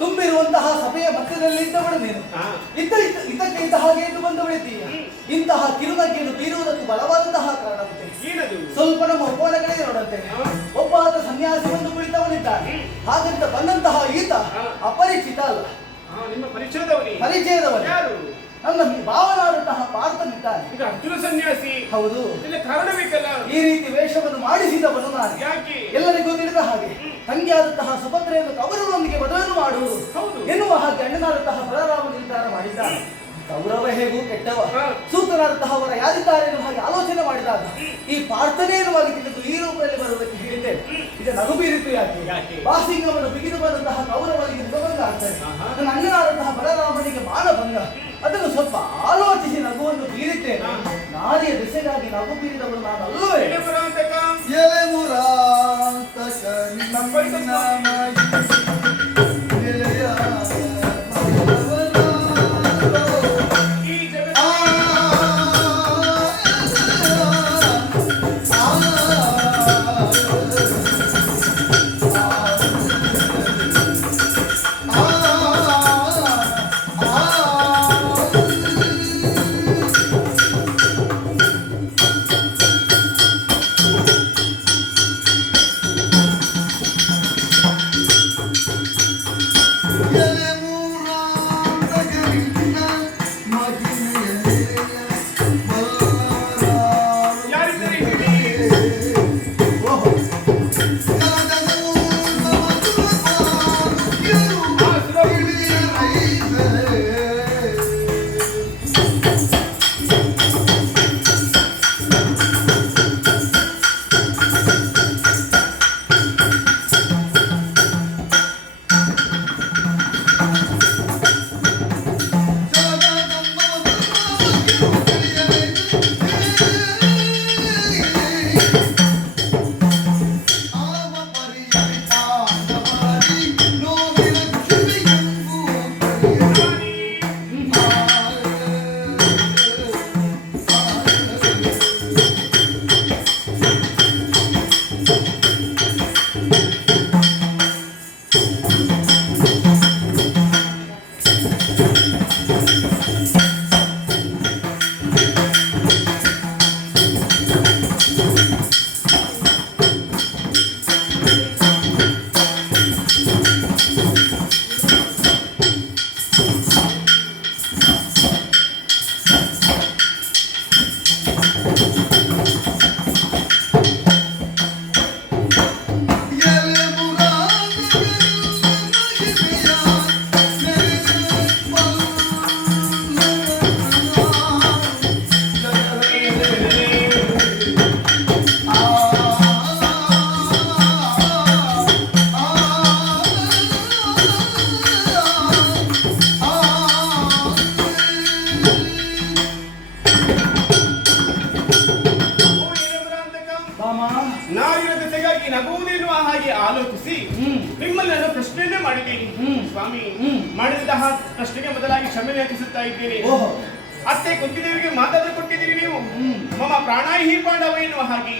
ತುಂಬಿರುವಂತಹ ಸಭೆಯ ಮಧ್ಯದಲ್ಲಿ ಇದ್ದವಳು ನೀನು. ಇದಕ್ಕೆ ಇಂತಹ ಹಾಗೆ ಎಂದು ಬಂದು ಬಿಡುತ್ತೀಯ. ಇಂತಹ ಕಿರುನಗೆಯನ್ನು ಬೀರುವುದಕ್ಕೆ ಬಲವಾದಂತಹ ಕಾರಣವಿದೆ. ಸ್ವಲ್ಪ ನಮ್ಮ ಉಪವನಗಳೇ ನೋಡುತ್ತೇನೆ. ಒಬ್ಬ ಆದ ಸನ್ಯಾಸಿ ಬಂದು ಕುಳಿತವನಿದ್ದಾನೆ. ಹಾಗಂತ ಬಂದಂತಹ ಈತ ಅಪರಿಚಿತ ಅಲ್ಲ, ನಿಮ್ಮ ಪರಿಚಯದವನು. ನನ್ನ ಭಾವನಾದಂತಹ ಪಾರ್ಥನಿದ್ದಾನೆ. ಈಗ ಅರ್ಜುನ ಸನ್ಯಾಸಿ. ಹೌದು. ಕಾರಣ ಬೇಕಲ್ಲ. ಈ ರೀತಿ ವೇಷವನ್ನು ಮಾಡಿಸಿದವನು ನಾನು. ಯಾಕೆ? ಎಲ್ಲರಿಗೂ ತಿಳಿದ ಹಾಗೆ ತಂಗಿಯಾದಂತಹ ಸುಭದ್ರೆಯನ್ನು ಕೌರವರೊಂದಿಗೆ ಮದುವೆಯನ್ನು ಮಾಡುವುದು ಎನ್ನುವ ಹಾಗೆ ಅಣ್ಣನಾದಂತಹ ಬಲರಾಮ ನಿರ್ಧಾರ ಮಾಡಿದ್ದಾನೆ. ಕೌರವ ಹೇಗೂ ಕೆಟ್ಟವ, ಸೂತನಾದಂತಹ ಅವರ ಯಾರಿದ್ದಾರೆ ಎನ್ನುವ ಹಾಗೆ ಆಲೋಚನೆ ಮಾಡಿದಾಗ ಈ ಪಾರ್ಥನೆ ಎನ್ನುವಾಗಿ ತಿಳಿದು ಈ ರೂಪದಲ್ಲಿ ಬರುವುದಕ್ಕೆ ಹೇಳಿದ್ದೇನೆ. ಈಗ ನಗು ಬೀರಿತು ಯಾಕೆ? ಬಾಸಿಂಗವನ್ನು ಬಿಗಿದು ಬಂದಂತಹ ಕೌರವರಿಗೆ ಮೃಗಭಂಗ ಆಗ್ತದೆ. ನನ್ನ ಅಣ್ಣನಾದಂತಹ ಬಲರಾಮನಿಗೆ ಮಾನಭಂಗ. ಅದನ್ನು ಸ್ವಲ್ಪ ಆಲೋಚಿಸಿ ನಗುವನ್ನು ಬೀರಿದ್ದೇನೆ. ನಾರಿಯ ದಿಸೆಗಾಗಿ ನಗು ಬೀರಿದವರು ನಾನು ಅಲ್ಲವೇ? ನಗುವುದೇನು ಹಾಗೆ ಆಲೋಚಿಸಿ ನಿಮ್ಮಲ್ಲಿ ನಾನು ಪ್ರಶ್ನೆಯನ್ನೇ ಮಾಡಿದ್ದೇನೆ ಸ್ವಾಮಿ. ಮಾಡಿದಂತಹ ಪ್ರಶ್ನೆಗೆ ಮೊದಲಾಗಿ ಕ್ಷಮೆ ಯಾಚಿಸುತ್ತಾ ಇದ್ದೇನೆ. ಅತ್ತೆ ಕುಂತಿದೇವಿಗೆ ಮಾತಾಡ ಕೊಟ್ಟಿದ್ದೀರಿ ನೀವು. ಮಮ ಪ್ರಾಣಾಹಿ ಪಾಂಡವ ಎನ್ನುವ ಹಾಗೆ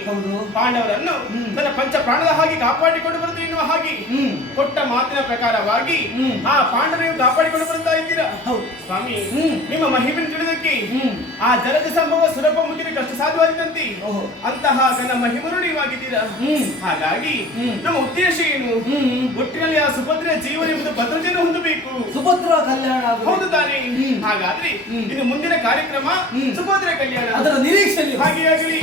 ಪಾಂಡವರನ್ನು ತನ್ನ ಪಂಚ ಪ್ರಾಣದ ಹಾಗೆ ಕಾಪಾಡಿಕೊಂಡು ಬರುತ್ತದೆ ಎನ್ನುವ ಹಾಗೆ ಕೊಟ್ಟ ಮಾತಿನ ಪ್ರಕಾರವಾಗಿ ಆ ಪಾಂಡವರನ್ನು ಕಾಪಾಡಿಕೊಂಡು ಬರ್ತಾ ಇದ್ದೀರಾ ಸ್ವಾಮಿ. ನಿಮ್ಮ ಮಹಿಮೆ ತಿಳಿದಕ್ಕೆ ಆ ಜಲಜ ಸಂಭವ ಸುಲಭ ಮುಗಿದ ಕಷ್ಟ ಸಾಧ್ಯವಾದಂತೆ ಅಂತಹ ತನ್ನ ಮಹಿಮನು ನೀವಾಗಿದ್ದೀರಾ. ಹಾಗಾಗಿ ನಮ್ಮ ಉದ್ದೇಶ ಏನು? ಒಟ್ಟಿನಲ್ಲಿ ಆ ಸುಭದ್ರ ಜೀವನ ಎಂಬುದು ಭದ್ರತೆಯನ್ನು ಹೊಂದಬೇಕು. ಸುಭದ್ರ ಕಲ್ಯಾಣ ಹೌದು ತಾನೇ? ಹಾಗಾದ್ರೆ ಇದು ಮುಂದಿನ ಕಾರ್ಯಕ್ರಮ ಸುಭದ್ರ ಕಲ್ಯಾಣ. ಅದರ ನಿರೀಕ್ಷೆ ಹಾಗೆ ಆಗಲಿ.